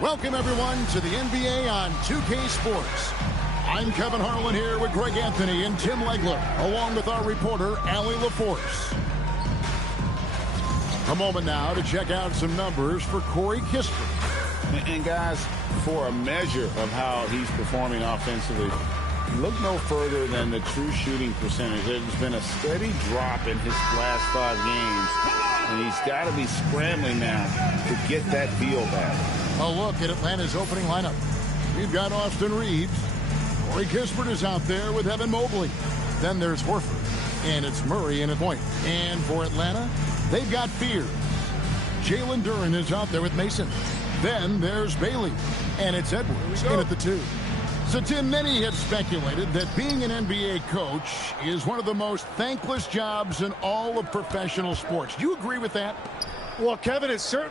Welcome, everyone, to the NBA on 2K Sports. I'm Kevin Harlan here with Greg Anthony and Tim Legler, along with our reporter, Allie LaForce. A moment now to check out some numbers for Corey Kispert. And guys, for a measure of how he's performing offensively, look no further than the true shooting percentage. There's been a steady drop in his last 5 games, and he's got to be scrambling now to get that feel back. A look at Atlanta's opening lineup. We've got Austin Reeves. Corey Kispert is out there with Evan Mobley. Then there's Horford, and it's Murray in a point. And for Atlanta, they've got Fears. Jalen Duren is out there with Mason. Then there's Bailey, and it's Edwards in at the 2. So, Tim, many have speculated that being an NBA coach is one of the most thankless jobs in all of professional sports. Do you agree with that? Well, Kevin, it certainly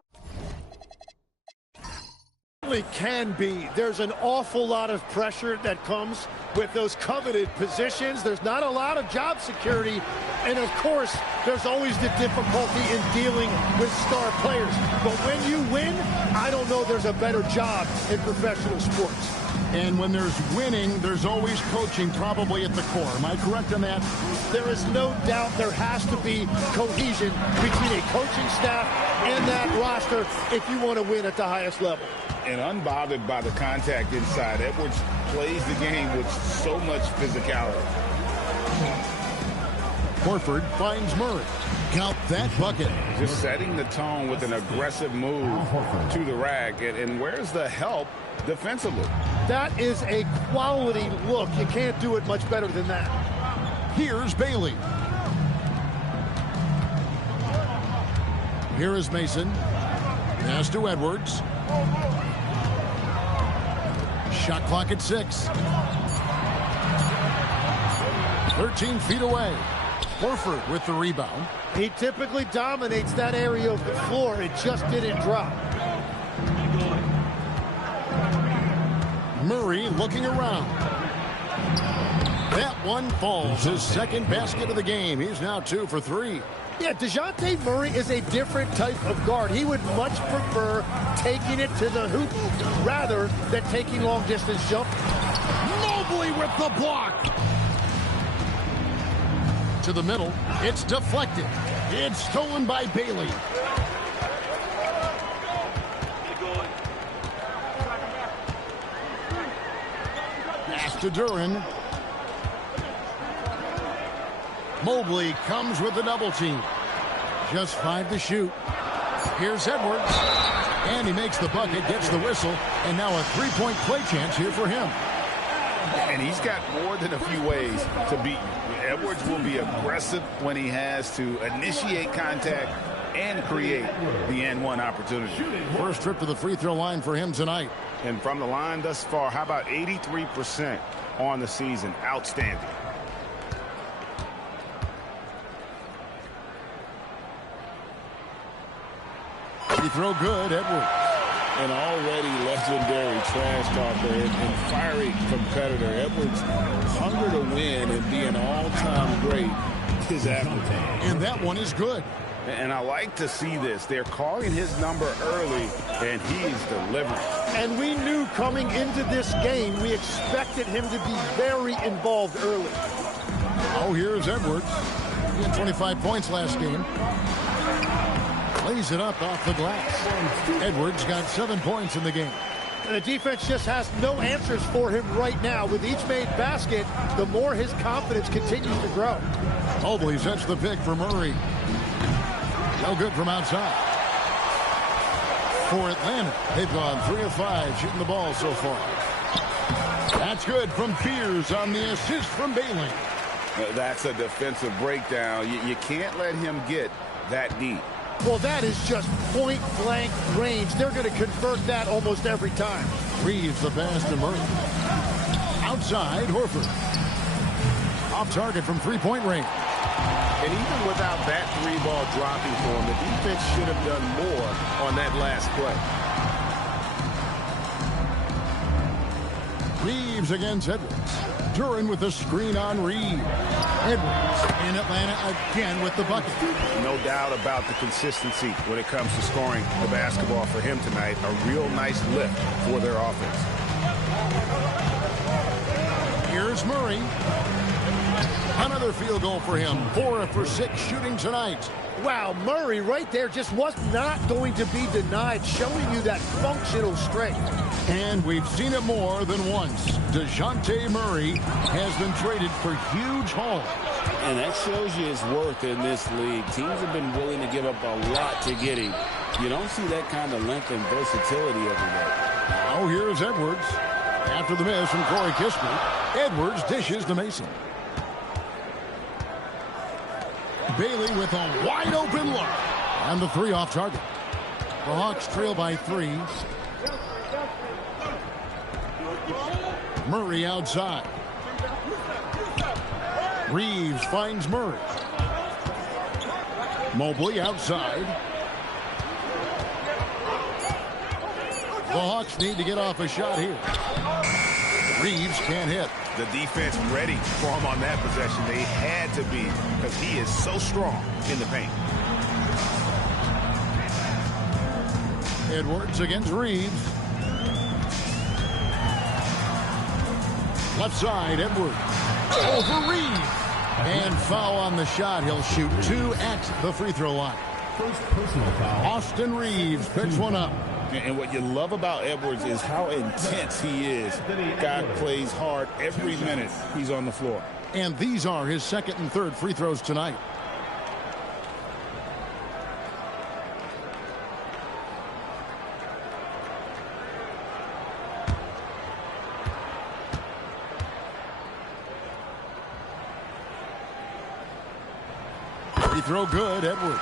can be. There's an awful lot of pressure that comes with those coveted positions. There's not a lot of job security. And, of course, there's always the difficulty in dealing with star players. But when you win, I don't know there's a better job in professional sports. And when there's winning, there's always coaching probably at the core. Am I correct on that? There is no doubt there has to be cohesion between a coaching staff and that roster if you want to win at the highest level. And unbothered by the contact inside, Edwards plays the game with so much physicality. Horford finds Murray. Count that bucket. Just setting the tone with an aggressive move to the rack. And where's the help defensively? That is a quality look. You can't do it much better than that. Here's Bailey. Here is Mason. Pass to Edwards. Shot clock at 6. 13 feet away. Horford with the rebound. He typically dominates that area of the floor. It just didn't drop. Murray looking around. That one falls. His second basket of the game. He's now 2 for 3. Yeah, DeJounte Murray is a different type of guard. He would much prefer taking it to the hoop rather than taking long-distance jump. Mobley with the block. To the middle. It's deflected. It's stolen by Bailey. Pass to Duren. Mobley comes with the double team. Just 5 to shoot. Here's Edwards. And he makes the bucket, gets the whistle, and now a 3-point play chance here for him. And he's got more than a few ways to beat you. Edwards will be aggressive when he has to initiate contact and create the N1 opportunity. First trip to the free throw line for him tonight. And from the line thus far, how about 83% on the season? Outstanding. Free throw good, Edwards. An already legendary trash talker and fiery competitor. Edwards' hunger to win and be an all-time great is afterthought. And that one is good. And I like to see this. They're calling his number early, and he's delivering. And we knew coming into this game, we expected him to be very involved early. Oh, here's Edwards. He had 25 points last game. Lays it up off the glass. Edwards got 7 points in the game. And the defense just has no answers for him right now. With each made basket, the more his confidence continues to grow. Mobley sets the pick for Murray. No good from outside. For Atlanta, they've gone 3 of 5 shooting the ball so far. That's good from Fears on the assist from Bailey. That's a defensive breakdown. You can't let him get that deep. Well, that is just point-blank range. They're going to convert that almost every time. Reeves the pass to Murray. Outside, Horford. Off target from three-point range. And even without that 3-ball dropping for him, the defense should have done more on that last play. Reeves against Edwards. Duran with the screen on Reed. Edwards in Atlanta again with the bucket. No doubt about the consistency when it comes to scoring the basketball for him tonight. A real nice lift for their offense. Here's Murray. Another field goal for him. 4 for 6 shooting tonight. Wow, Murray right there just was not going to be denied, showing you that functional strength. And we've seen it more than once. DeJounte Murray has been traded for huge hauls. And that shows you his worth in this league. Teams have been willing to give up a lot to get him. You don't see that kind of length and versatility every day. Now here's Edwards. After the miss from Corey Kispert, Edwards dishes to Mason. Bailey with a wide open look. And the 3 off target. The Hawks trail by 3. Murray outside. Reeves finds Murray. Mobley outside. The Hawks need to get off a shot here. Reeves can't hit. The defense ready for him on that possession. They had to be, because he is so strong in the paint. Edwards against Reeves. Left side, Edwards. Over Reeves. And foul on the shot. He'll shoot 2 at the free throw line. First personal foul. Austin Reeves picks one up. And what you love about Edwards is how intense he is. Guy plays hard every minute he's on the floor. And these are his 2nd and 3rd free throws tonight. Free throw good, Edwards.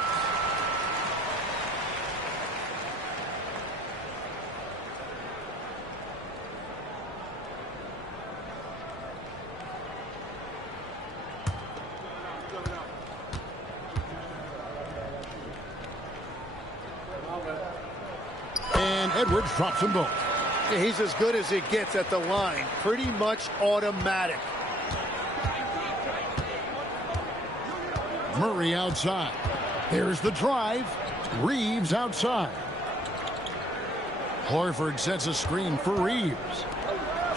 And Edwards drops them both. Yeah, he's as good as it gets at the line. Pretty much automatic. Murray outside. Here's the drive. Reeves outside. Horford sets a screen for Reeves.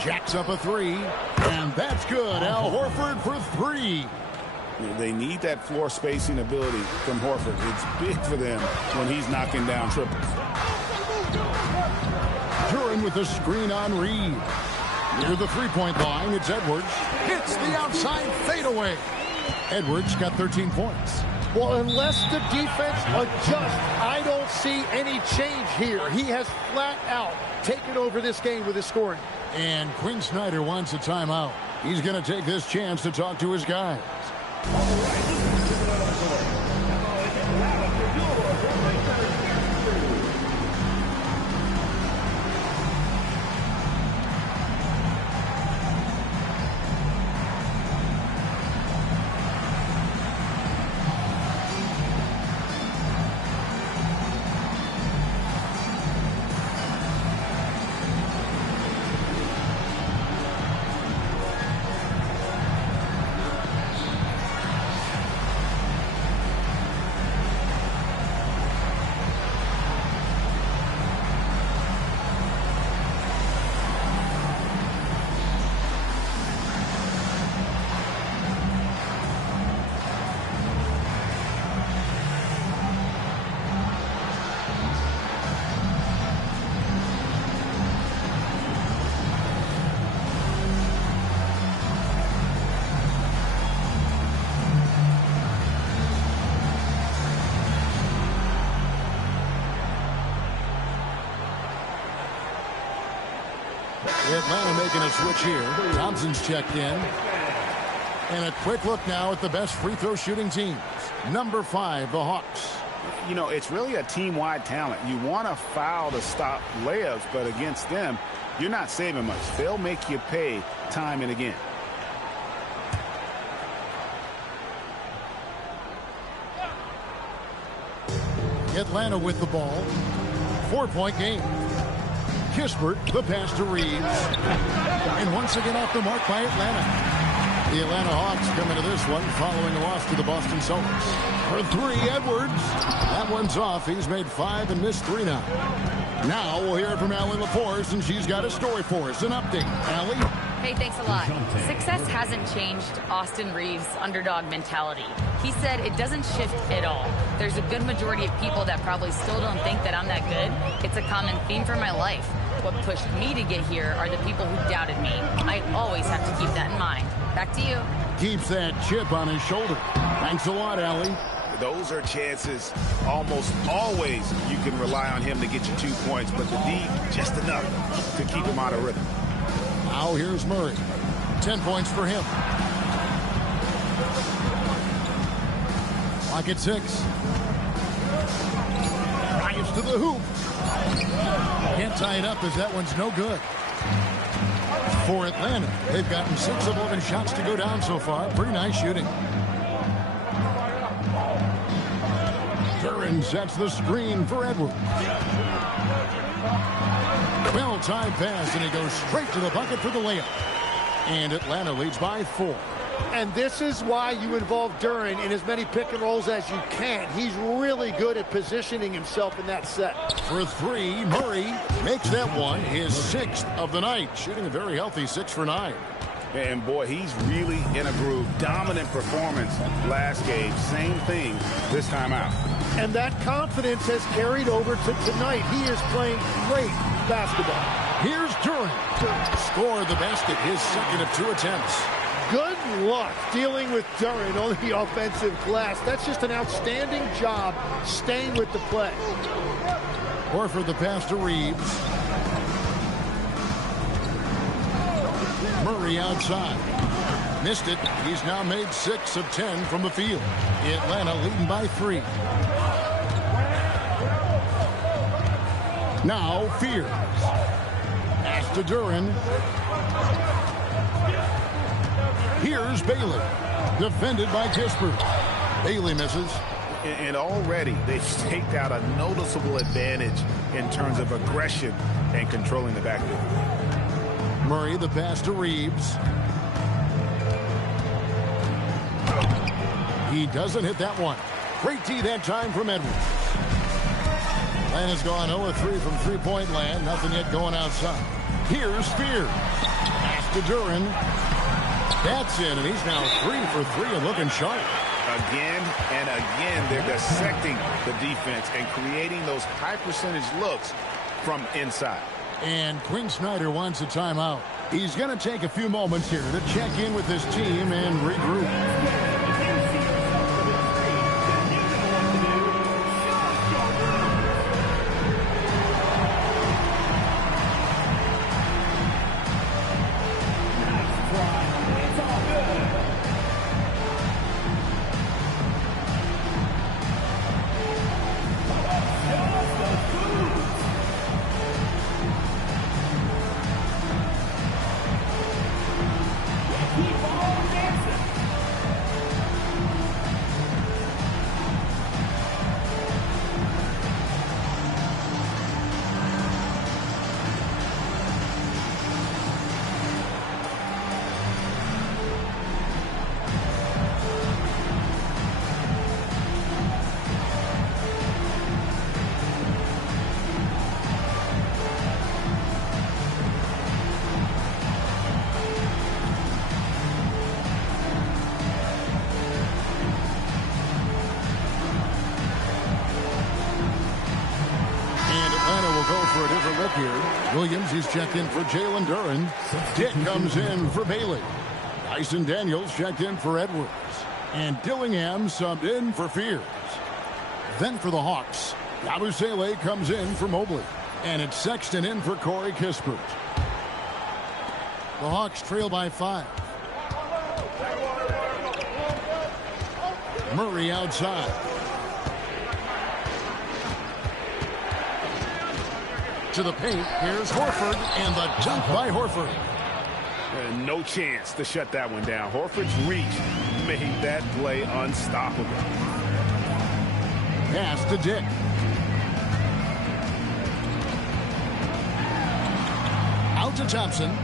Jacks up a 3. And that's good. Al Horford for 3. They need that floor spacing ability from Horford. It's big for them when he's knocking down triples. Duran with the screen on Reed. Near the 3-point line, it's Edwards. Hits the outside fadeaway. Edwards got 13 points. Well, unless the defense adjusts, I don't see any change here. He has flat out taken over this game with his scoring. And Quinn Snyder wants a timeout. He's going to take this chance to talk to his guys. Atlanta making a switch here. Thompson's checked in. And a quick look now at the best free throw shooting teams. Number 5, the Hawks. You know, it's really a team-wide talent. You want to foul to stop layups, but against them, you're not saving much. They'll make you pay time and again. Atlanta with the ball. 4-point game. Kispert, the pass to Reeves. And once again off the mark by Atlanta. The Atlanta Hawks come into this one following a loss to the Boston Celtics. For three, Edwards. That one's off. He's made 5 and missed 3 now. Now we'll hear from Allie LaForce, and she's got a story for us. An update. Allie? Hey, thanks a lot. Success hasn't changed Austin Reeves' underdog mentality. He said it doesn't shift at all. There's a good majority of people that probably still don't think that I'm that good. It's a common theme for my life. What pushed me to get here are the people who doubted me. I always have to keep that in mind. Back to you. Keeps that chip on his shoulder. Thanks a lot, Allie. Those are chances almost always you can rely on him to get you 2 points, but the D just enough to keep him out of rhythm. Now here's Murray. 10 points for him. Clock at 6. Drives to the hoop. Can't tie it up as that one's no good. For Atlanta, they've gotten 6 of 11 shots to go down so far. Pretty nice shooting. Duran sets the screen for Edwards. Well-timed pass, and he goes straight to the bucket for the layup. And Atlanta leads by 4. And this is why you involve Duran in as many pick and rolls as you can. He's really good at positioning himself in that set. For 3, Murray makes that one his 6th of the night, shooting a very healthy 6 for 9. And boy, he's really in a groove. Dominant performance last game. Same thing this time out. And that confidence has carried over to tonight. He is playing great basketball. Here's Duran. Scored the basket, his 2nd of 2 attempts. Good luck dealing with Duran on the offensive glass. That's just an outstanding job staying with the play. Horford the pass to Reeves. Murray outside. Missed it. He's now made 6 of 10 from the field. Atlanta leading by 3. Now Fears. Pass to Duran. Here's Bailey. Defended by Kispert. Bailey misses. And already they've staked out a noticeable advantage in terms of aggression and controlling the backcourt. Murray the pass to Reeves. He doesn't hit that one. Great tee that time from Edwards. Atlanta's gone 0-3 from three-point land. Nothing yet going outside. Here's Spears. Pass to Duran. That's in, and he's now 3 for 3 and looking sharp. Again and again, they're dissecting the defense and creating those high-percentage looks from inside. And Quinn Snyder wants a timeout. He's going to take a few moments here to check in with his team and regroup. For a different look here. Williams, he's checked in for Jalen Duran. Dick comes in for Bailey. Dyson Daniels checked in for Edwards. And Dillingham subbed in for Fears. Then for the Hawks, Yabusele comes in for Mobley. And it's Sexton in for Corey Kispert. The Hawks trail by 5. Murray outside. To the paint, here's Horford, and the dunk by Horford. And no chance to shut that one down. Horford's reach made that play unstoppable. Pass to Dick. Out to Thompson.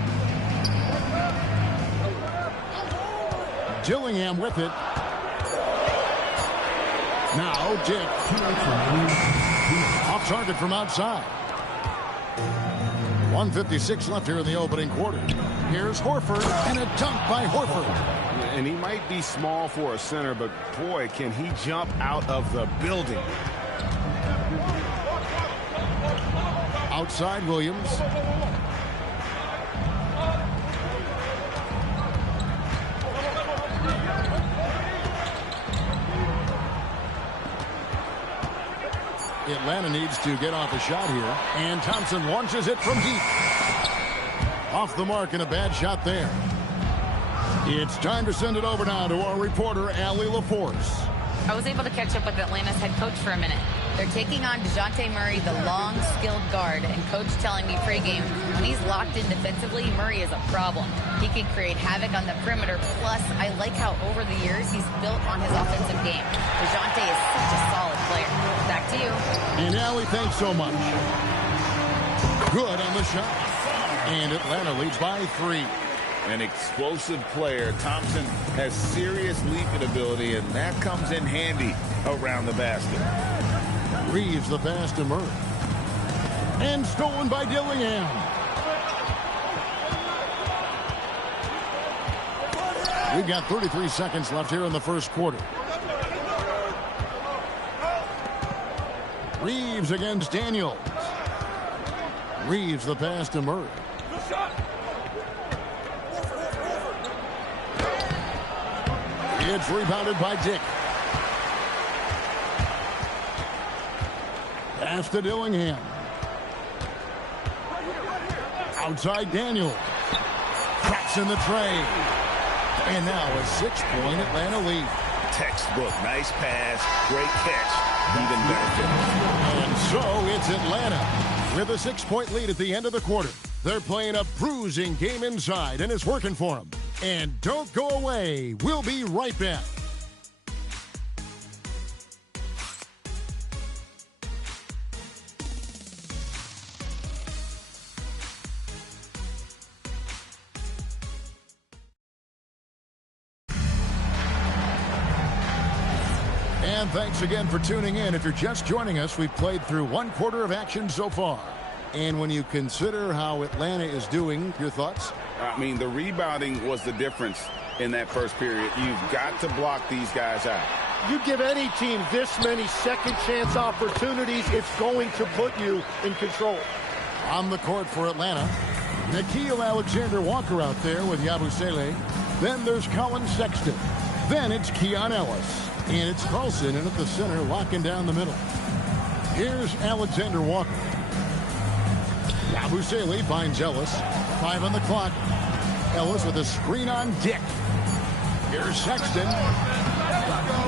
Dillingham with it. Now Dick. Off target from outside. 1:56 left here in the opening quarter. Here's Horford, and a dunk by Horford. And he might be small for a center, but boy, can he jump out of the building. Outside Williams. Atlanta needs to get off a shot here. And Thompson launches it from deep. Off the mark and a bad shot there. It's time to send it over now to our reporter, Allie LaForce. I was able to catch up with Atlanta's head coach for a minute. They're taking on DeJounte Murray, the long, skilled guard, and coach telling me pregame, when he's locked in defensively, Murray is a problem. He can create havoc on the perimeter. Plus, I like how over the years he's built on his offensive game. DeJounte is such a solid player. Back to you. And Allie, thanks so much. Good on the shot. And Atlanta leads by 3. An explosive player. Thompson has serious leaping ability, and that comes in handy around the basket. Reeves the pass to Murray. And stolen by Dillingham. We've got 33 seconds left here in the first quarter. Reeves against Daniels. Reeves the pass to Murray. It's rebounded by Dick. Pass to Dillingham. Outside Daniels. Cracks in the tray. And now a 6-point Atlanta lead. Textbook. Nice pass. Great catch. Even better finish. And so it's Atlanta with a 6-point lead at the end of the quarter. They're playing a bruising game inside, and it's working for them. And don't go away. We'll be right back. And thanks again for tuning in. If you're just joining us, we've played through 1 quarter of action so far. And when you consider how Atlanta is doing, your thoughts? I mean, the rebounding was the difference in that first period. You've got to block these guys out. You give any team this many second chance opportunities, it's going to put you in control. On the court for Atlanta, Nickeil Alexander-Walker out there with Yabusele. Then there's Colin Sexton. Then it's Keon Ellis. And it's Carlson in at the center, locking down the middle. Here's Alexander-Walker. Yabusele finds Ellis. 5 on the clock. Ellis with a screen on Dick. Here's Sexton.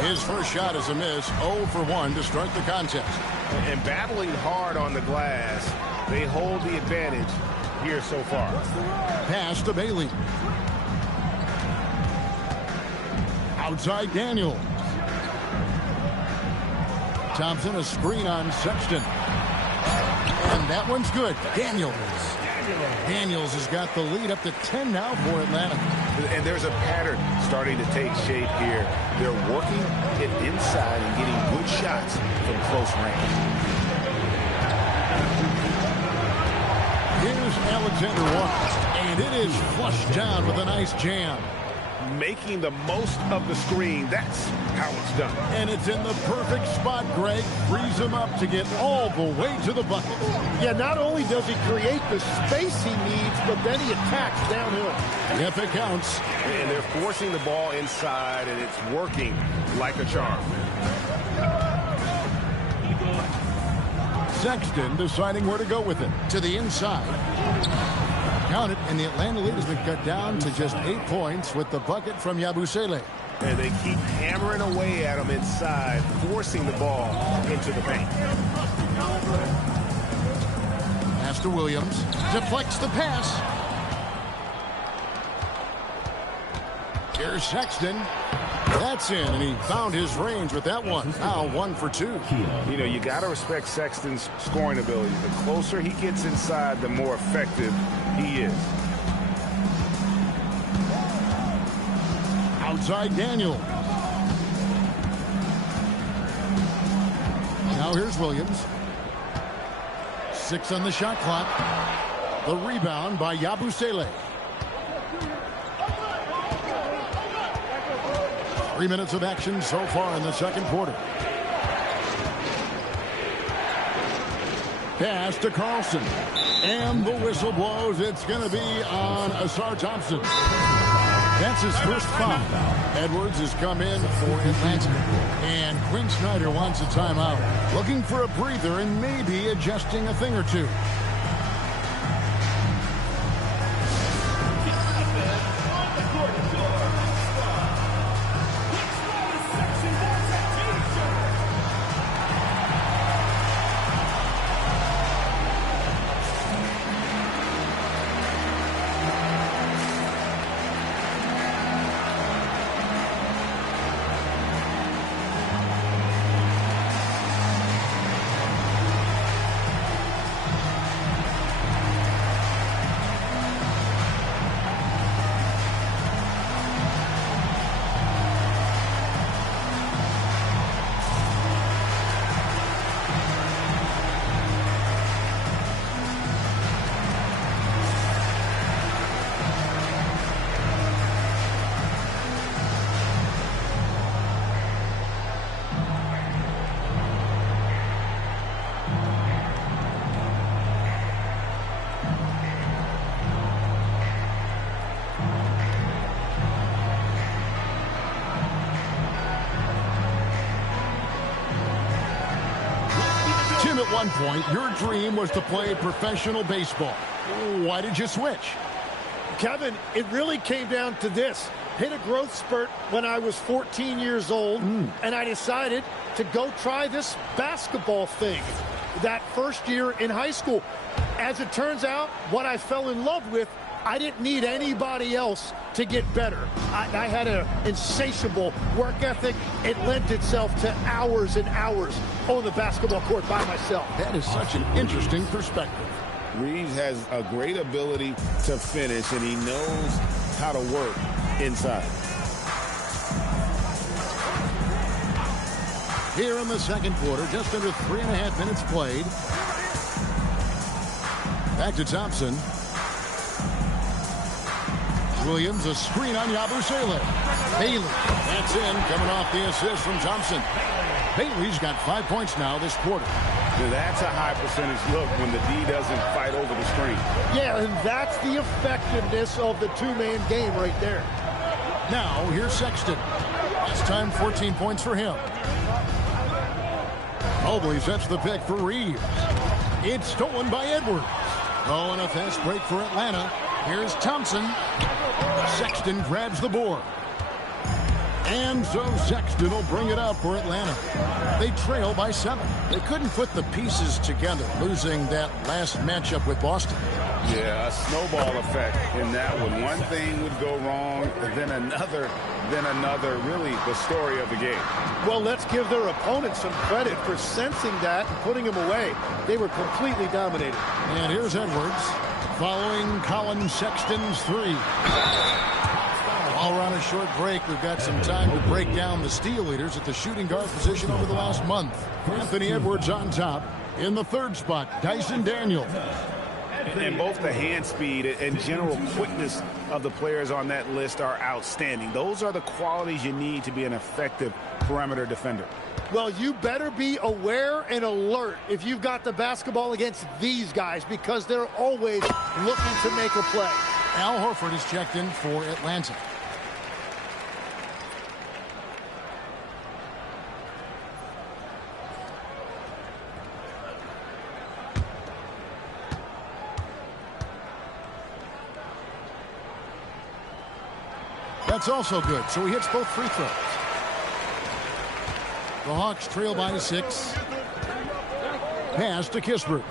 His first shot is a miss. 0 for 1 to start the contest. And battling hard on the glass, they hold the advantage here so far. Pass to Bailey. Outside Daniels. Thompson, a screen on Sexton. And that one's good. Daniels has got the lead up to 10 now for Atlanta. And there's a pattern starting to take shape here. They're working it inside and getting good shots from close range. Here's Alexander-Walker. And it is flushed down with a nice jam. Making the most of the screen. That's how it's done. And it's in the perfect spot, Greg. Frees him up to get all the way to the bucket. Yeah, not only does he create the space he needs, but then he attacks downhill. If it counts. And they're forcing the ball inside, and it's working like a charm. Sexton deciding where to go with it. To the inside. Count it, and the Atlanta lead has been cut down to just 8 points with the bucket from Yabusele. And they keep hammering away at him inside, forcing the ball into the paint. Pass to Williams. Deflects the pass. Here's Sexton. That's in, and he found his range with that one. Now 1 for 2. You know, you got to respect Sexton's scoring ability. The closer he gets inside, the more effective he is. Outside Daniel. Now here's Williams. 6 on the shot clock. The rebound by Yabusele. 3 minutes of action so far in the second quarter. Pass to Carlson. And the whistle blows. It's going to be on Asar Thompson. That's his first foul. Edwards has come in for Atlanta. And Quinn Snyder wants a timeout. Looking for a breather and maybe adjusting a thing or two. At one point, your dream was to play professional baseball. Why did you switch? Kevin, it really came down to this. Hit a growth spurt when I was 14 years old, and I decided to go try this basketball thing that first year in high school. As it turns out, what I fell in love with, I didn't need anybody else to get better. I had an insatiable work ethic. It lent itself to hours and hours on the basketball court by myself. That is such an interesting perspective. Reeves has a great ability to finish, and he knows how to work inside. Here in the second quarter, just under 3.5 minutes played. Back to Thompson. Williams, a screen on Yabusele. Bailey, that's in, coming off the assist from Thompson. Bailey's got 5 points now this quarter. That's a high percentage look when the D doesn't fight over the screen. Yeah, and that's the effectiveness of the two-man game right there. Now, here's Sexton. Last time, 14 points for him. Mobley sets the pick for Reeves. It's stolen by Edwards. Oh, and a fast break for Atlanta. Here's Thompson. Sexton grabs the board. And so Sexton will bring it up for Atlanta. They trail by 7. They couldn't put the pieces together, losing that last matchup with Boston. Yeah, a snowball effect in that one. One thing would go wrong, then another, really the story of the game. Well, let's give their opponents some credit for sensing that and putting them away. They were completely dominated. And here's Edwards following Colin Sexton's 3. While we're on a short break, we've got some time to break down the steal leaders at the shooting guard position over the last month. Anthony Edwards on top. In the third spot, Dyson Daniel. And both the hand speed and general quickness of the players on that list are outstanding. Those are the qualities you need to be an effective perimeter defender. Well, you better be aware and alert if you've got the basketball against these guys, because they're always looking to make a play. Al Horford is checked in for Atlanta. That's also good, so he hits both free throws. The Hawks trail by 6. Pass to Kispert.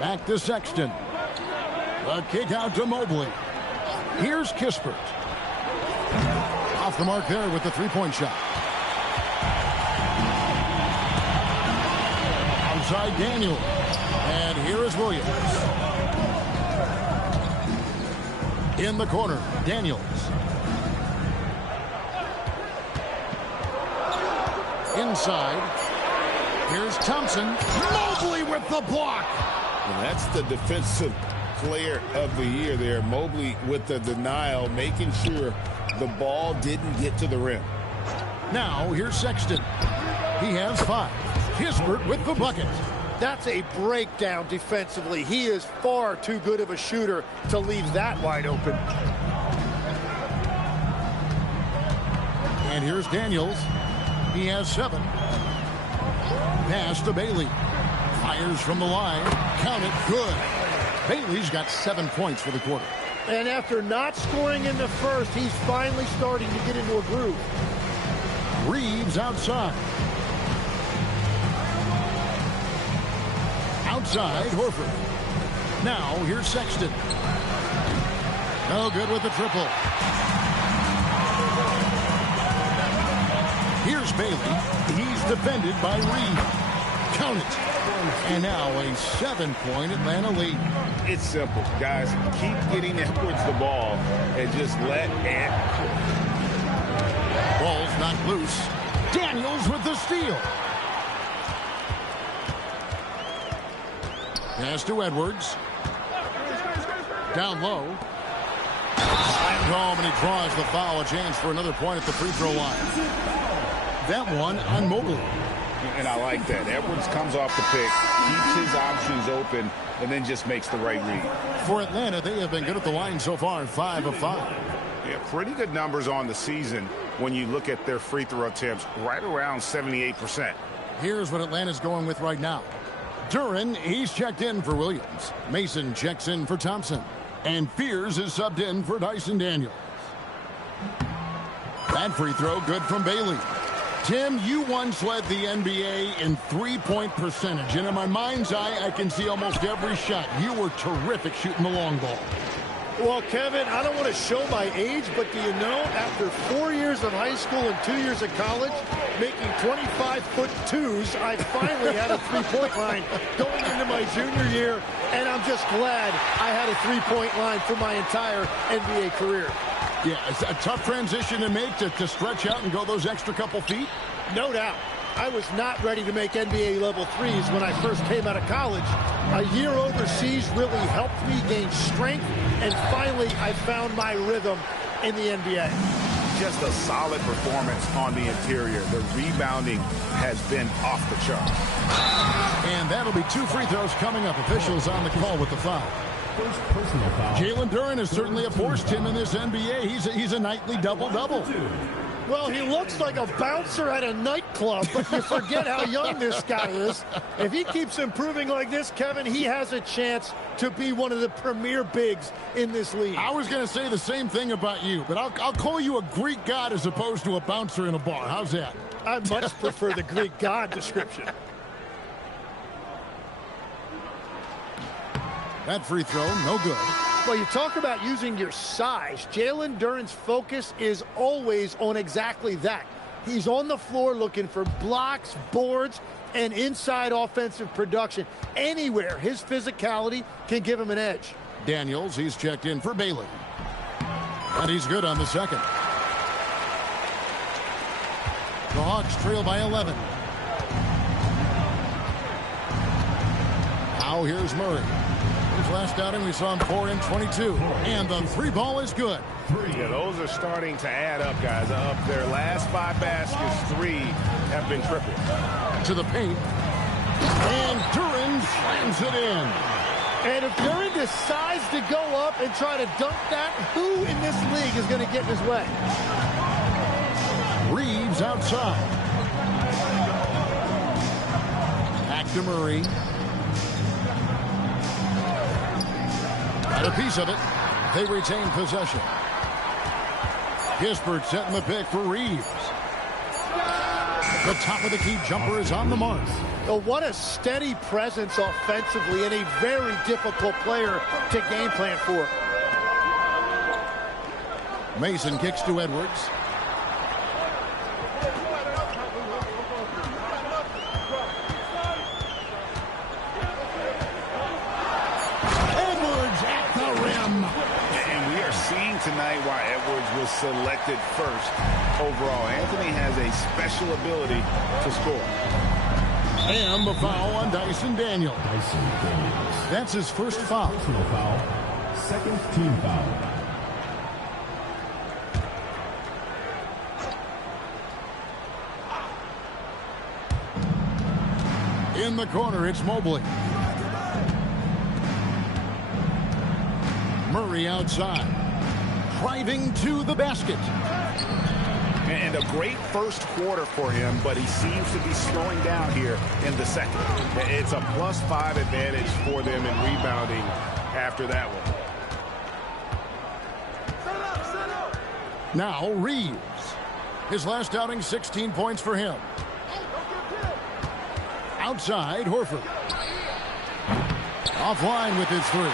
Back to Sexton. The kick out to Mobley. Here's Kispert. Off the mark there with the three-point shot. Outside Daniel. And here is Williams. In the corner, Daniels. Inside. Here's Thompson. Mobley with the block. And that's the defensive player of the year there. Mobley with the denial, making sure the ball didn't get to the rim. Now, here's Sexton. He has 5. Kispert with the bucket. That's a breakdown defensively. He is far too good of a shooter to leave that wide open. And here's Daniels. He has 7. Pass to Bailey. Fires from the line. Count it. Good. Bailey's got 7 points for the quarter. And after not scoring in the first, he's finally starting to get into a groove. Reeves outside. Outside, Horford. Now, here's Sexton. No good with the triple. Here's Bailey. He's defended by Reeves. Count it. And now a 7-point Atlanta lead. It's simple, guys. Keep getting Edwards the ball and just let Ant cook. Ball's knocked loose. Daniels with the steal. Pass to Edwards. Down low. Slammed home, and he draws the foul. A chance for another point at the free throw line. That one on Mobley. And I like that. Edwards comes off the pick, keeps his options open, and then just makes the right read. For Atlanta, they have been good at the line so far, 5 of 5. Yeah, pretty good numbers on the season when you look at their free throw attempts, right around 78%. Here's what Atlanta's going with right now. Duren, he's checked in for Williams. Mason checks in for Thompson. And Fears is subbed in for Dyson Daniels. That free throw good from Bailey. Tim, you once led the NBA in three-point percentage, and in my mind's eye, I can see almost every shot. You were terrific shooting the long ball. Well, Kevin, I don't want to show my age, but do you know, after 4 years of high school and 2 years of college, making 25-foot twos, I finally had a three-point line going into my junior year, and I'm just glad I had a three-point line for my entire NBA career. Yeah, it's a tough transition to make to stretch out and go those extra couple feet. No doubt. I was not ready to make NBA level threes when I first came out of college. A year overseas really helped me gain strength, and finally I found my rhythm in the NBA. Just a solid performance on the interior. The rebounding has been off the chart. And that'll be 2 free throws coming up. Officials on the call with the foul. First personal foul. Jalen Duren is certainly a force, Tim, in this NBA. He's a nightly double-double. Well, he looks like a bouncer at a nightclub, but you forget how young this guy is. If he keeps improving like this, Kevin, he has a chance to be one of the premier bigs in this league. I was going to say the same thing about you, but I'll call you a Greek god as opposed to a bouncer in a bar. How's that? I much prefer the Greek god description. That free throw, no good. Well, you talk about using your size. Jalen Duren's focus is always on exactly that. He's on the floor looking for blocks, boards, and inside offensive production. Anywhere his physicality can give him an edge. Daniels, he's checked in for Bailey. And he's good on the second. The Hawks trail by 11. Now here's Murray. His last outing, we saw him pour in 22. And the 3 ball is good. Yeah, those are starting to add up, guys. Up their last 5 baskets, 3 have been tripled. To the paint. And Duren slams it in. And if Duren decides to go up and try to dunk that, who in this league is going to get in his way? Reeves outside. Back to Murray. Got a piece of it. They retain possession. Kispert setting the pick for Reeves. The top of the key jumper is on the mark. Oh, what a steady presence offensively and a very difficult player to game plan for. Mason kicks to Edwards. tonight why Edwards was selected first overall. Anthony has a special ability to score. And the foul on Dyson Daniels. That's his first foul. Personal foul. Second team foul. In the corner, it's Mobley. Murray outside. Driving to the basket. And a great first quarter for him, but he seems to be slowing down here in the second. It's a +5 advantage for them in rebounding after that one. Now Reeves. His last outing, 16 points for him. Outside, Horford. Offline with his three.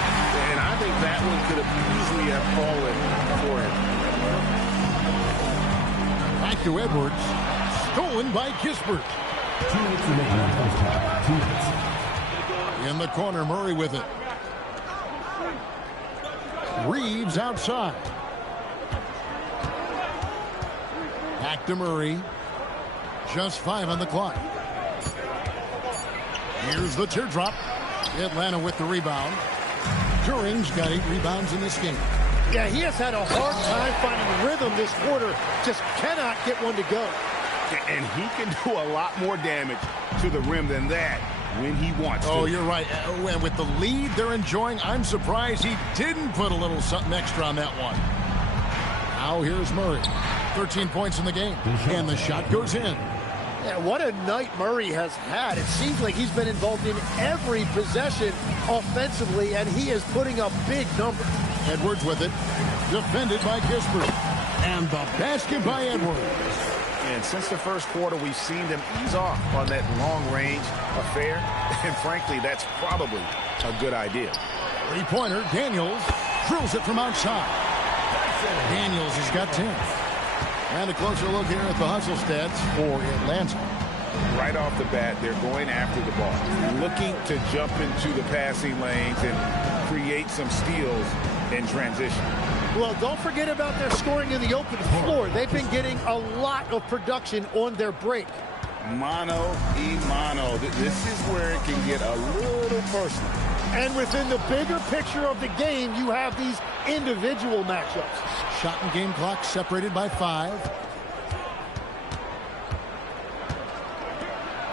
And I think that one could have easily have fallen for him. Back to Edwards. Stolen by Kispert. 2 minutes remaining on first half. 2 minutes. In the corner, Murray with it. Reeves outside. Back to Murray. Just 5 on the clock. Here's the teardrop. Atlanta with the rebound. Turing's got 8 rebounds in this game. Yeah, he has had a hard time finding rhythm this quarter. Just cannot get one to go. And he can do a lot more damage to the rim than that when he wants to. Oh, you're right. And with the lead they're enjoying, I'm surprised he didn't put a little something extra on that one. Now here's Murray. 13 points in the game. And the shot goes in. Yeah, what a night Murray has had. It seems like he's been involved in every possession offensively, and he is putting up big numbers. Edwards with it. Defended by Kispert. And the basket by Edwards. And since the first quarter, we've seen them ease off on that long-range affair. And frankly, that's probably a good idea. Three-pointer, Daniels drills it from outside. Daniels has got 10. And a closer look here at the hustle stats for Atlanta. Right off the bat, they're going after the ball, looking to jump into the passing lanes and create some steals in transition. Well, don't forget about their scoring in the open floor. They've been getting a lot of production on their break. Mano. This is where it can get a little personal. And within the bigger picture of the game, you have these individual matchups. Shot and game clock separated by 5.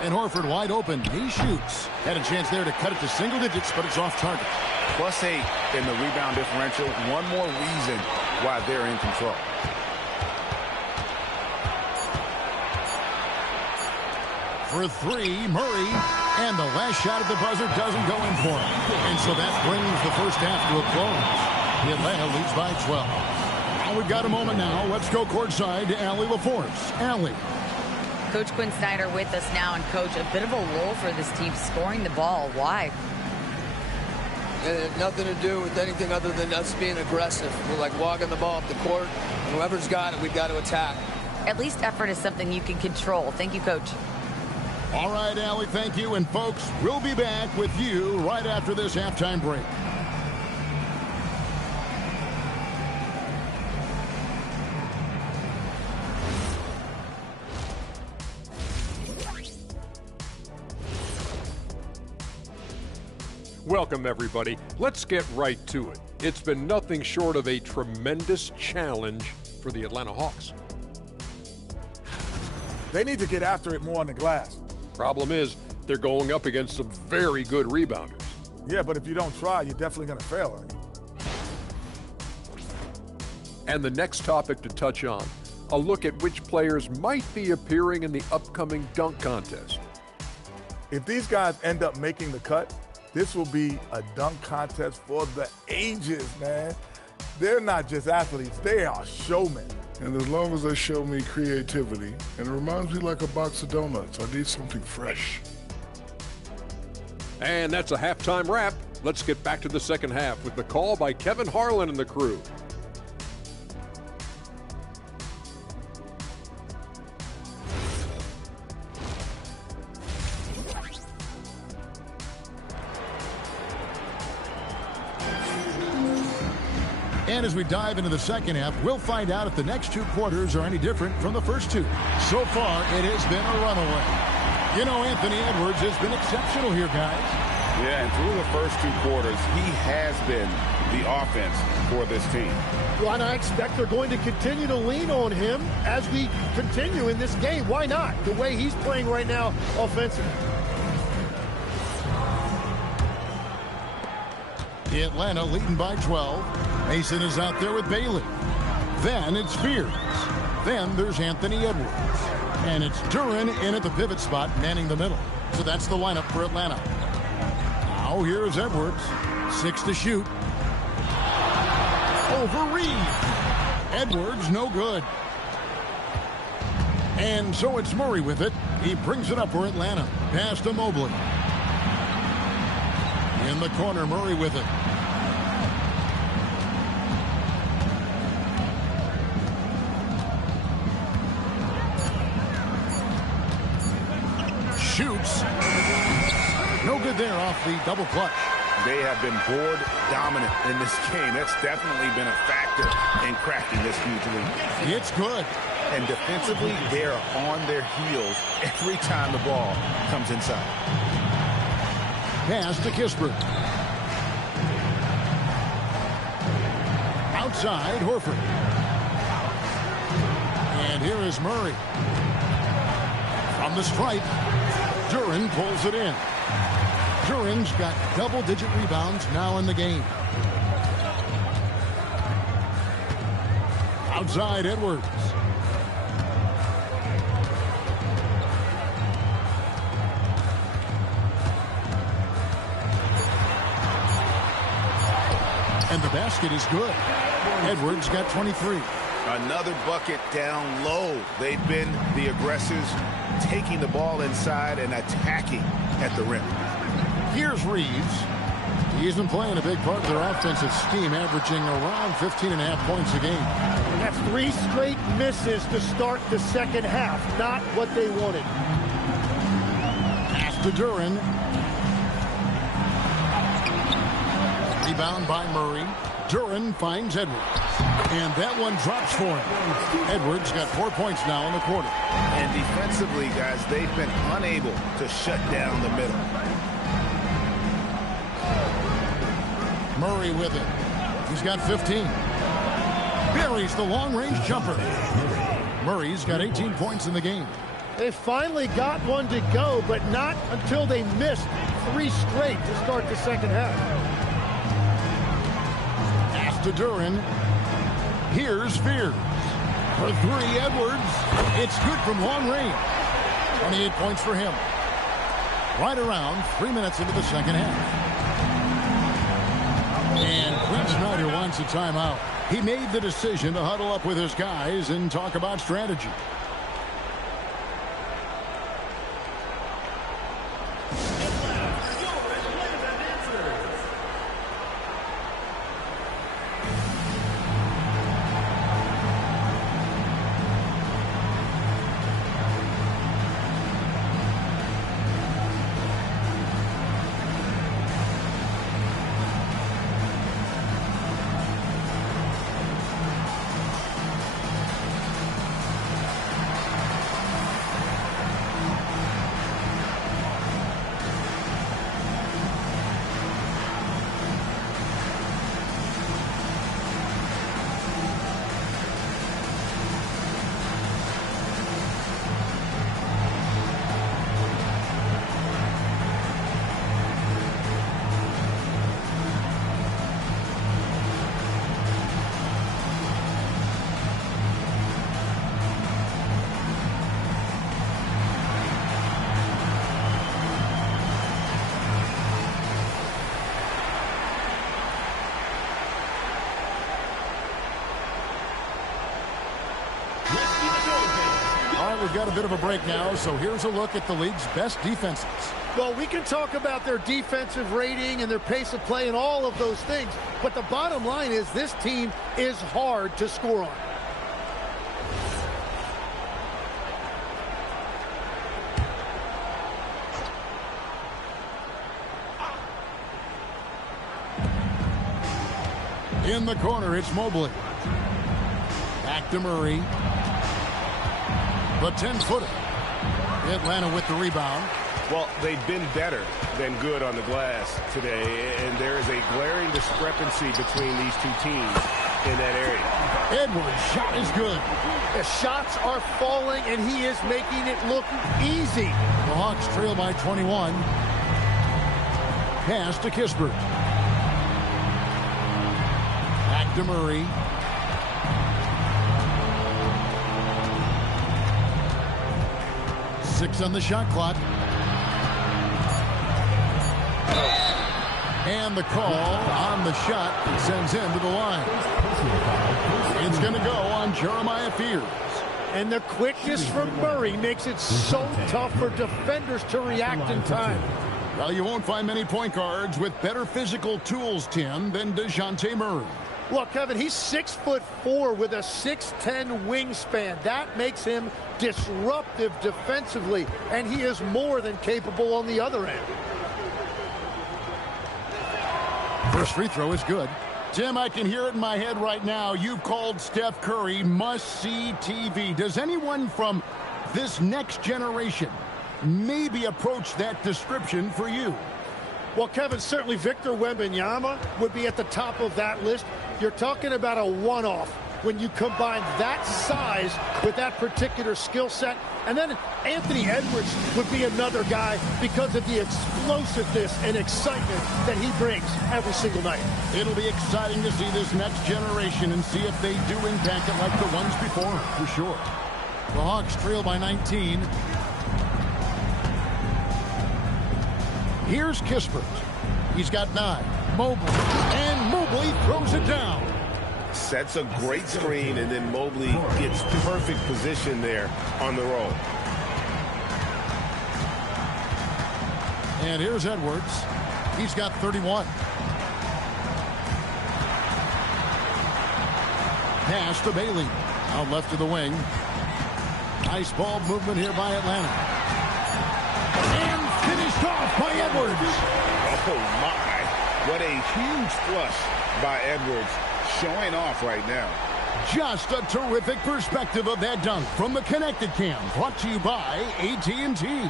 And Horford wide open. He shoots. Had a chance there to cut it to single digits, but it's off target. +8 in the rebound differential. One more reason why they're in control. For 3, Murray. And the last shot at the buzzer doesn't go in for him. And so that brings the first half to a close. Atlanta leads by 12. Now we've got a moment now. Let's go courtside to Allie LaForce. Allie. Coach Quinn Snyder with us now. And, Coach, a bit of a lull for this team scoring the ball. Why? It had nothing to do with anything other than us being aggressive. We're like walking the ball up the court, and whoever's got it, we've got to attack. At least effort is something you can control. Thank you, Coach. All right, Allie, thank you. And, folks, we'll be back with you right after this halftime break. Welcome, everybody. Let's get right to it. It's been nothing short of a tremendous challenge for the Atlanta Hawks. They need to get after it more on the glass. Problem is, they're going up against some very good rebounders. Yeah, but if you don't try, you're definitely going to fail, aren't you? And the next topic to touch on, a look at which players might be appearing in the upcoming dunk contest. If these guys end up making the cut, this will be a dunk contest for the ages, man. They're not just athletes, they are showmen. And as long as they show me creativity, and it reminds me like a box of donuts, I need something fresh. And that's a halftime wrap. Let's get back to the second half with the call by Kevin Harlan and the crew. And as we dive into the second half, we'll find out if the next 2 quarters are any different from the first 2. So far, it has been a runaway. You know, Anthony Edwards has been exceptional here, guys. Yeah, and through the first 2 quarters, he has been the offense for this team. Well, and I expect they're going to continue to lean on him as we continue in this game. Why not? The way he's playing right now offensively. Atlanta leading by 12. Mason is out there with Bailey. Then it's Spears. Then there's Anthony Edwards. And it's Duren in at the pivot spot, manning the middle. So that's the lineup for Atlanta. Now here's Edwards. 6 to shoot. Over Reed. Edwards, no good. And so it's Murray with it. He brings it up for Atlanta. Pass to Mobley. In the corner, Murray with it. Shoots. No good there off the double clutch. They have been board dominant in this game. That's definitely been a factor in cracking this huge lead. It's good. And defensively, they're on their heels every time the ball comes inside. Pass to Kispert. Outside, Horford. And here is Murray. From the stripe, Duren pulls it in. Duren's got double-digit rebounds now in the game. Outside, Edwards. And the basket is good. Edwards got 23. Another bucket down low. They've been the aggressors, taking the ball inside and attacking at the rim. Here's Reeves. He's been playing a big part of their offensive scheme, averaging around 15.5 points a game. And that's 3 straight misses to start the second half. Not what they wanted. Pass to Duren. Rebound by Murray. Duren finds Edwards. And that one drops for him. Edwards got 4 points now in the quarter. And defensively, guys, they've been unable to shut down the middle. Murray with it. He's got 15. Buries the long-range jumper. Murray's got 18 points in the game. They finally got one to go, but not until they missed 3 straight to start the second half. Pass to Duren. Here's Spears. For 3, Edwards. It's good from long range. 28 points for him. Right around 3 minutes into the second half. And Quinn Snyder wants a timeout. He made the decision to huddle up with his guys and talk about strategy. We've got a bit of a break now, so here's a look at the league's best defenses. Well, we can talk about their defensive rating and their pace of play and all of those things, but the bottom line is this team is hard to score on. In the corner, it's Mobley. Back to Murray. The 10-footer. Atlanta with the rebound. Well, they've been better than good on the glass today, and there is a glaring discrepancy between these two teams in that area. Edwards' shot is good. The shots are falling, and he is making it look easy. The Hawks trail by 21. Pass to Kispert. Back to Murray. Six on the shot clock. And the call on the shot sends him to the line. It's going to go on Jeremiah Fears. And the quickness from Murray makes it so tough for defenders to react in time. Well, you won't find many point guards with better physical tools, Tim, than DeJounte Murray. Well, Kevin, he's 6'4" with a 6'10" wingspan. That makes him disruptive defensively, and he is more than capable on the other end. First free throw is good. Tim, I can hear it in my head right now. You've called Steph Curry must-see TV. Does anyone from this next generation maybe approach that description for you? Well, Kevin, certainly Victor Wembanyama would be at the top of that list. You're talking about a one-off when you combine that size with that particular skill set. And then Anthony Edwards would be another guy because of the explosiveness and excitement that he brings every single night. It'll be exciting to see this next generation and see if they do impact it like the ones before, for sure. The Hawks trail by 19. Here's Kispert. He's got 9. Mobley. And Mobley throws it down. Sets a great screen, and then Mobley gets perfect position there on the roll. And here's Edwards. He's got 31. Pass to Bailey. Out left of the wing. Nice ball movement here by Atlanta. And finished off by Edwards. Oh, my. What a huge flush by Edwards. Showing off right now. Just a terrific perspective of that dunk from the Connected Cam, brought to you by AT&T.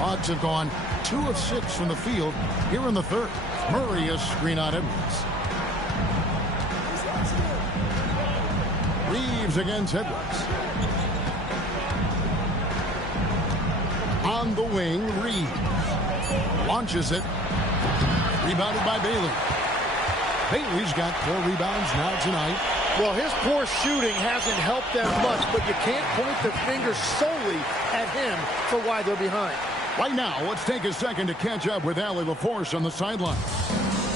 Hawks have gone 2 of 6 from the field here in the third. Murray is screen on Edwards. Reeves against Edwards. On the wing, Reeves launches it. Rebounded by Bailey. Bailey's got 4 rebounds now tonight. Well, his poor shooting hasn't helped them much, but you can't point the finger solely at him for why they're behind. Right now, let's take a second to catch up with Allie LaForce on the sideline.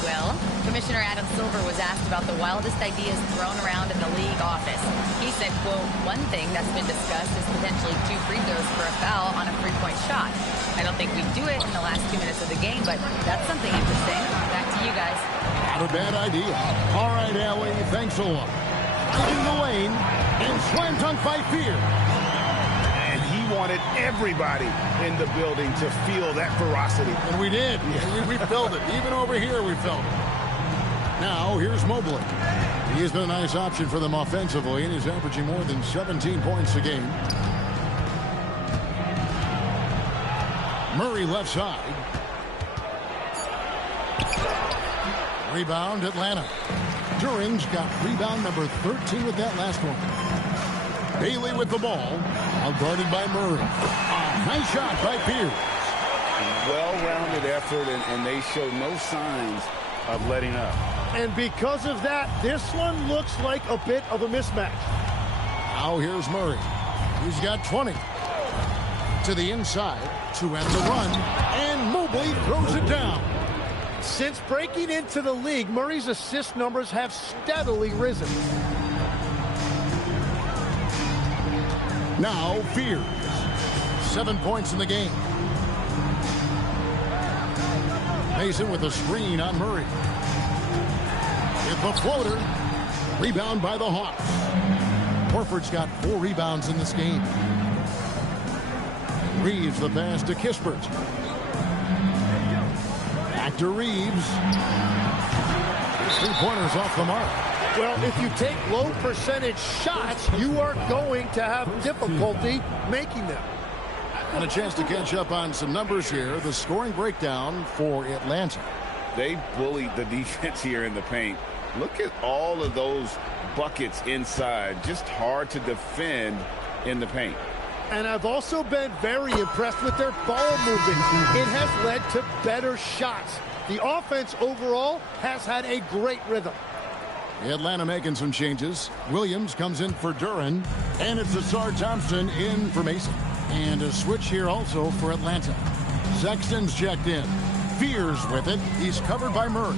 Well, Commissioner Adam Silver was asked about the wildest ideas thrown around in the league office. He said, quote, one thing that's been discussed is potentially 2 free throws for a foul on a 3-point shot. I don't think we'd do it in the last 2 minutes of the game, but that's something interesting. Back to you guys. Not a bad idea. All right, Allie, thanks a lot. In the lane, and slam dunk by Fear. And he wanted everybody in the building to feel that ferocity. And we did. We felt it. Even over here, we felt it. Now, here's Mobley. He's been a nice option for them offensively, and he's averaging more than 17 points a game. Murray left side. Rebound, Atlanta. During's got rebound number 13 with that last one. Bailey with the ball. Out guarded by Murray. Nice shot by Pierce. Well-rounded effort, and they show no signs of letting up. And because of that, this one looks like a bit of a mismatch. Now here's Murray. He's got 20. To the inside to end the run. And Mobley throws it down. Since breaking into the league, Murray's assist numbers have steadily risen. Now Fears. 7 points in the game. Mason with a screen on Murray. With the floater. Rebound by the Hawks. Horford's got 4 rebounds in this game. Reeves the pass to Kispert. Back Back to Reeves. 3-pointers off the mark. Well, if you take low percentage shots, you are going to have difficulty making them. And a chance to catch up on some numbers here. The scoring breakdown for Atlanta. They bullied the defense here in the paint. Look at all of those buckets inside. Just hard to defend in the paint. And I've also been very impressed with their ball movement. It has led to better shots. The offense overall has had a great rhythm. Atlanta making some changes. Williams comes in for Duran. And it's Asar Thompson in for Mason. And a switch here also for Atlanta. Sexton's checked in. Fears with it. He's covered by Murray.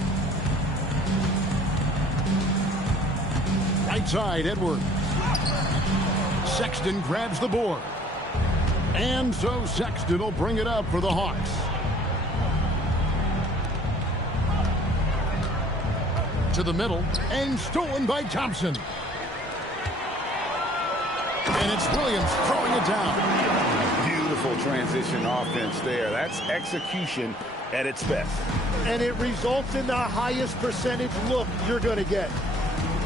Right side, Edwards. Sexton grabs the board. And so Sexton will bring it up for the Hawks. To the middle, and stolen by Thompson. And it's Williams throwing it down. Beautiful transition offense there. That's execution at its best. And it results in the highest percentage look you're going to get.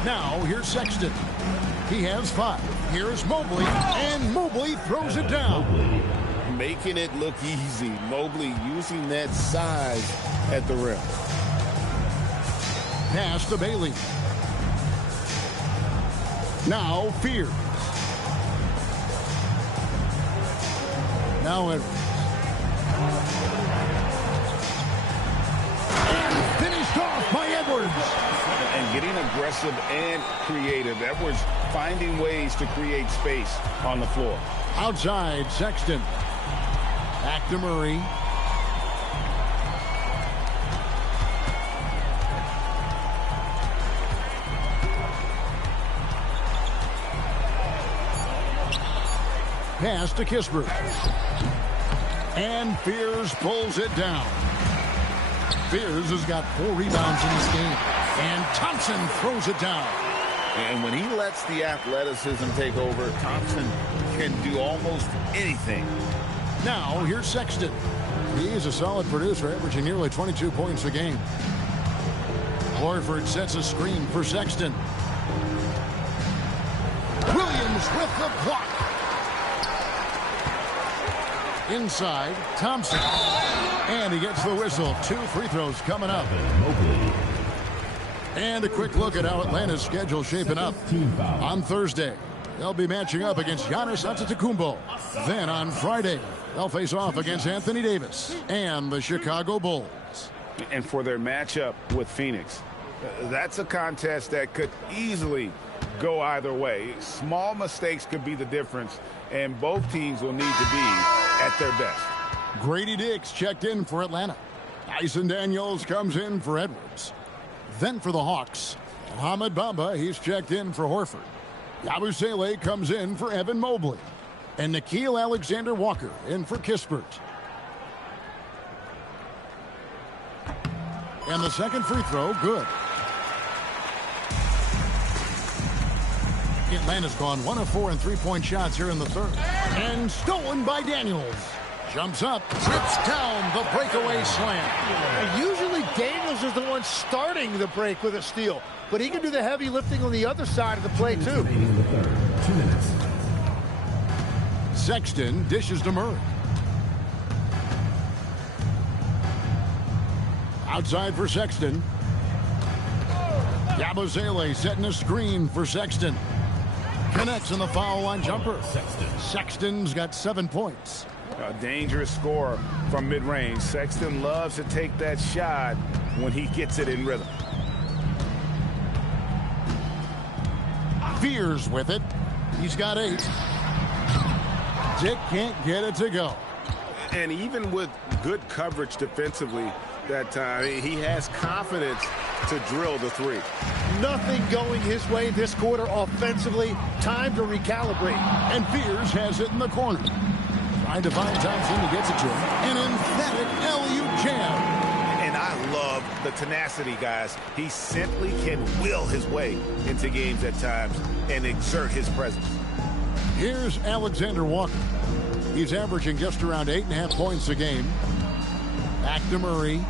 Now, here's Sexton. He has 5. Here's Mobley, and Mobley throws it down. Making it look easy. Mobley using that size at the rim. Pass to Bailey. Now Fears. Now Edwards. And finished off by Edwards. And getting aggressive and creative. Edwards finding ways to create space on the floor. Outside, Sexton. Back to Murray. Pass to Kispert. And Fears pulls it down. Fears has got 4 rebounds in this game. And Thompson throws it down. And when he lets the athleticism take over, Thompson can do almost anything. Now, here's Sexton. He is a solid producer, averaging nearly 22 points a game. Horford sets a screen for Sexton. Williams with the block. Inside, Thompson. And he gets the whistle. 2 free throws coming up. And a quick look at how Atlanta's schedule shaping up. On Thursday, they'll be matching up against Giannis Antetokounmpo. Then on Friday, they'll face off against Anthony Davis and the Chicago Bulls. And for their matchup with Phoenix, that's a contest that could easily go either way. Small mistakes could be the difference, and both teams will need to be at their best. Grady Dix checked in for Atlanta. Dyson Daniels comes in for Edwards. Then for the Hawks, Mohamed Bamba, he's checked in for Horford. Yabusele comes in for Evan Mobley. And Nickeil Alexander-Walker in for Kispert. And the second free throw, good. Atlanta's gone 1 of 4 in 3-point shots here in the third. And stolen by Daniels. Jumps up, trips down the breakaway slam. And usually Daniels is the one starting the break with a steal, but he can do the heavy lifting on the other side of the play too. 2 minutes. Sexton dishes to Murray. Outside for Sexton. Yabusele setting a screen for Sexton. Connects on the foul line jumper. Sexton's got 7 points. A dangerous scorer from mid-range. Sexton loves to take that shot when he gets it in rhythm. Fears with it. He's got 8. Dick can't get it to go. And even with good coverage defensively that time, he has confidence to drill the 3. Nothing going his way this quarter offensively. Time to recalibrate. And Fears has it in the corner. Trying to find Thompson, he gets it to him. An emphatic LU jam. And I love the tenacity, guys. He simply can will his way into games at times and exert his presence. Here's Alexander Walker. He's averaging just around 8.5 points a game. Back to Murray.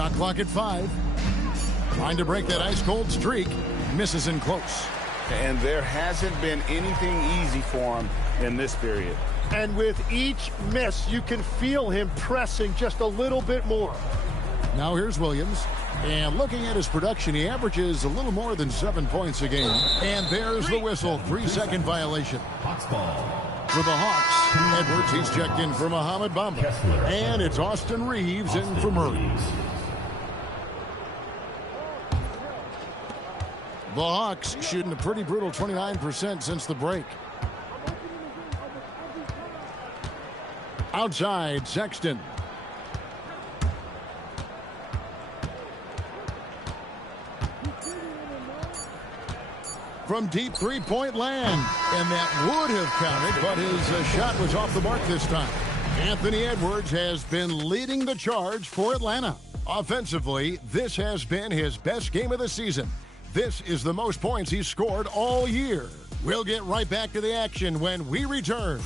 Shot clock at 5. Trying to break that ice-cold streak. Misses in close. And there hasn't been anything easy for him in this period. And with each miss, you can feel him pressing just a little bit more. Now here's Williams. And looking at his production, he averages a little more than 7 points a game. And there's the whistle. 3-second violation. Hawks ball. For the Hawks, Edwards, he's checked in for Mohamed Bamba. And it's Austin Reeves in for Murray. The Hawks shooting a pretty brutal 29% since the break. Outside, Sexton. From deep three-point land. And that would have counted, but his shot was off the mark this time. Anthony Edwards has been leading the charge for Atlanta. Offensively, this has been his best game of the season. This is the most points he's scored all year. We'll get right back to the action when we return.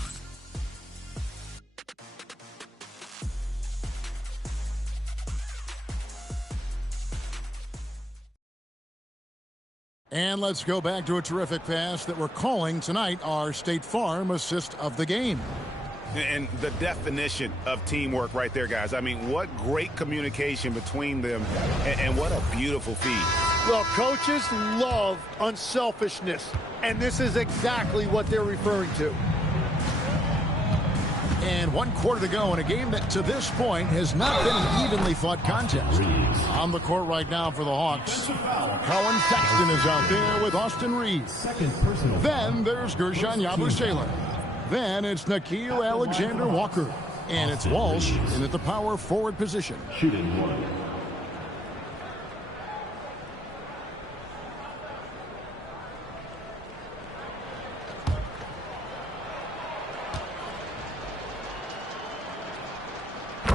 And let's go back to a terrific pass that we're calling tonight our State Farm assist of the game. And the definition of teamwork right there, guys. I mean, what great communication between them, and what a beautiful feed. Well, coaches love unselfishness, and this is exactly what they're referring to. And 1 quarter to go in a game that to this point has not been an evenly fought contest. On the court right now for the Hawks, Colin Sexton is out there with Austin Reeves. Then there's Gershon Yabusele. Then it's Nickeil Alexander-Walker. And it's Walsh in at the power forward position. Shooting 1.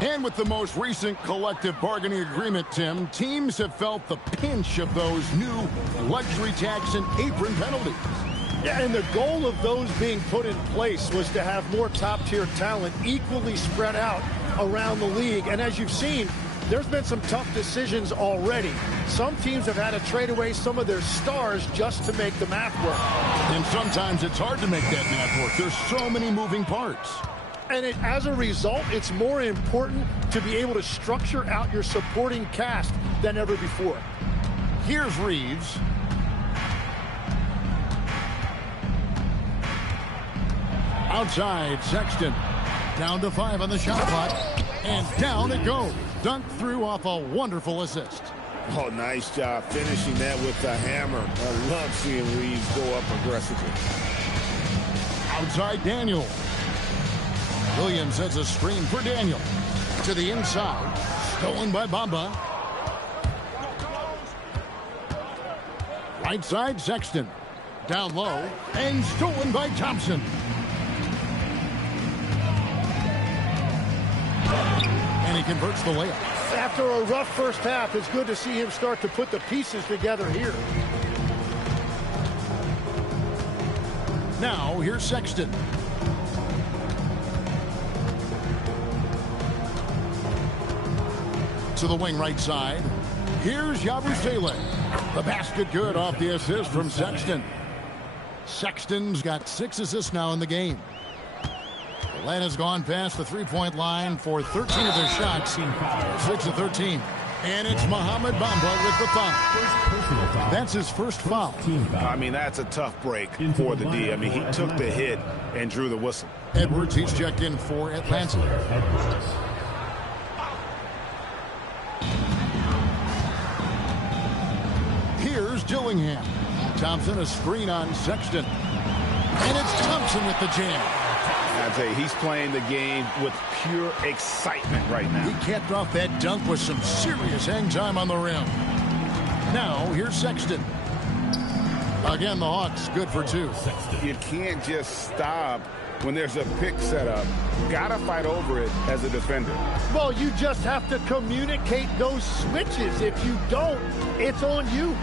And with the most recent collective bargaining agreement, Tim, teams have felt the pinch of those new luxury tax and apron penalties. Yeah, and the goal of those being put in place was to have more top-tier talent equally spread out around the league. And as you've seen, there's been some tough decisions already. Some teams have had to trade away some of their stars just to make the math work. And sometimes it's hard to make that math work. There's so many moving parts. And as a result, it's more important to be able to structure out your supporting cast than ever before. Here's Reeves. Outside, Sexton. Down to 5 on the shot clock. And down it goes. Dunked through off a wonderful assist. Oh, nice job finishing that with the hammer. I love seeing Reeves go up aggressively. Outside, Daniel. Williams sets a screen for Daniel. To the inside. Stolen by Bamba. Right side, Sexton. Down low. And stolen by Thompson. And he converts the layup. After a rough first half, it's good to see him start to put the pieces together here. Now, here's Sexton. To the wing right side. Here's Yabusele. The basket good off the assist from Sexton. Sexton's got 6 assists now in the game. Atlanta's gone past the three-point line for 13 of their shots. 6 of 13. And it's Mohamed Bamba with the foul. That's his first foul. I mean, that's a tough break for the D. I mean, he took the hit and drew the whistle. Edwards, he's checked in for Atlanta. Here's Dillingham. Thompson, a screen on Sexton. And it's Thompson with the jam. I'd say he's playing the game with pure excitement right now. He capped off that dunk with some serious hang time on the rim. Now, here's Sexton. Again, the Hawks good for 2. You can't just stop when there's a pick set up. Gotta fight over it as a defender. Well, you just have to communicate those switches. If you don't, it's on you.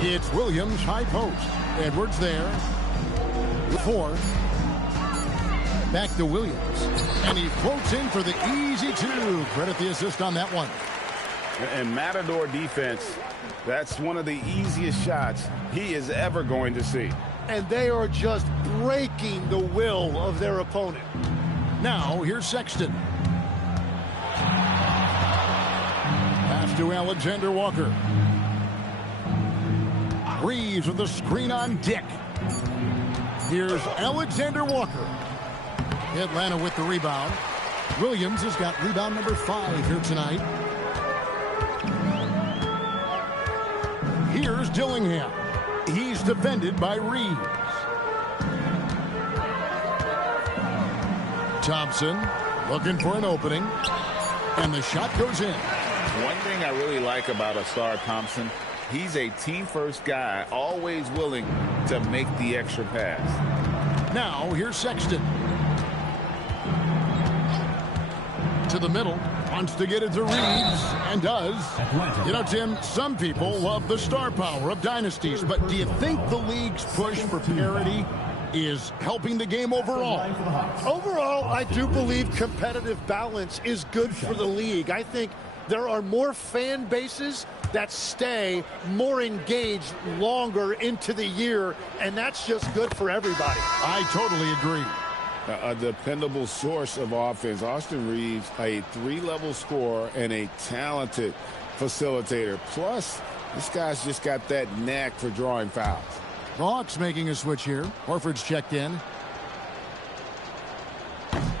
It's Williams, high post. Edwards there. 4. Back to Williams. And he floats in for the easy 2. Credit the assist on that one. And Matador defense, that's one of the easiest shots he is ever going to see. And they are just breaking the will of their opponent. Now, here's Sexton. Pass to Alexander Walker. Reeves with the screen on Dick. Here's Alexander Walker. Atlanta with the rebound. Williams has got rebound number 5 here tonight. Here's Dillingham. He's defended by Reeves. Thompson looking for an opening. And the shot goes in. One thing I really like about Ausar Thompson, he's a team-first guy, always willing to make the extra pass. Now, here's Sexton. To the middle. Wants to get it to Reeves, and does. You know, Tim, some people love the star power of dynasties, but do you think the league's push for parity is helping the game overall? Overall, I do believe competitive balance is good for the league. I think there are more fan bases that stay more engaged longer into the year, and that's just good for everybody. I totally agree. A dependable source of offense. Austin Reeves, a 3-level scorer and a talented facilitator. Plus, this guy's just got that knack for drawing fouls. The Hawks making a switch here. Horford's checked in.